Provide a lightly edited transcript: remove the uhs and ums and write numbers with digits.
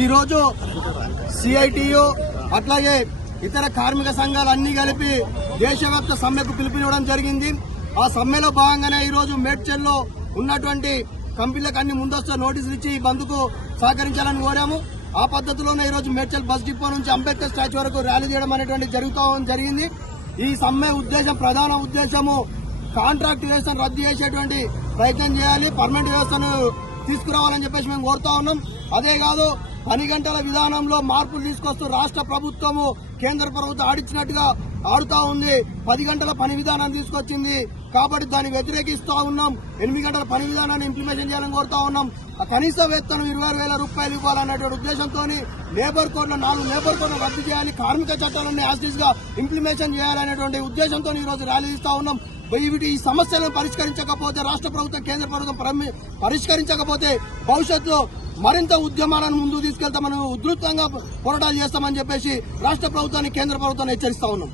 ఈరోజు సిఐటియు అట్లాగే ఇతర కార్మిక సంఘాలు అన్ని కలిపి దేశవ్యాప్త సమ్మెకు పిలుపునివ్వడం జరిగింది. ఆ సమ్మెలో భాగంగానే ఈరోజు మేడ్చల్లో ఉన్నటువంటి కంపెనీలకు అన్ని ముందస్తు నోటీసులు ఇచ్చి ఈ బంద్కు సహకరించాలని కోరాము. ఆ పద్ధతిలోనే ఈరోజు మేడ్చల్ బస్ డిపో నుంచి అంబేద్కర్ స్టాచ్యూ వరకు ర్యాలీ చేయడం అనేటువంటి జరిగింది. ఈ సమ్మె ప్రధాన ఉద్దేశము కాంట్రాక్ట్ వ్యవస్థను రద్దు చేసేటువంటి ప్రయత్నం చేయాలి, పర్మనెంట్ వ్యవస్థను తీసుకురావాలని చెప్పేసి మేము కోరుతా ఉన్నాం. అదే కాదు, 10 గంటల విధానంలో మార్పులు తీసుకొస్తూ రాష్ట్ర ప్రభుత్వము కేంద్ర ప్రభుత్వం ఆడిచ్చినట్టుగా ఆడుతా ఉంది. 10 గంటల పని విధానాన్ని తీసుకొచ్చింది కాబట్టి దాన్ని వ్యతిరేకిస్తూ ఉన్నాం. 8 గంటల పని విధానాన్ని ఇంప్లిమెంట్ చేయాలని కోరుతా ఉన్నాం. కనీస వేతనం 26,000 రూపాయలు ఇవ్వాలన్నటువంటి ఉద్దేశంతో లేబర్ కోడ్లో 4 లేబర్ కోడ్లు రద్దు చేయాలి, కార్మిక చట్టాలన్నీ యాజిటీస్ గా ఇంప్లిమెంటేషన్ చేయాలనేటువంటి ఉద్దేశంతో ఈ రోజు ర్యాలీ ఇస్తా ఉన్నాం. ఈ సమస్యలను పరిష్కరించకపోతే, రాష్ట్ర ప్రభుత్వం కేంద్ర ప్రభుత్వం పరిష్కరించకపోతే భవిష్యత్తులో మరింత ఉద్యమాలను ముందుకు తీసుకెళ్తామని, ఉధృతంగా పోరాటాలు చేస్తామని చెప్పేసి రాష్ట్ర ప్రభుత్వాన్ని కేంద్ర ప్రభుత్వాన్ని హెచ్చరిస్తా ఉన్నాం.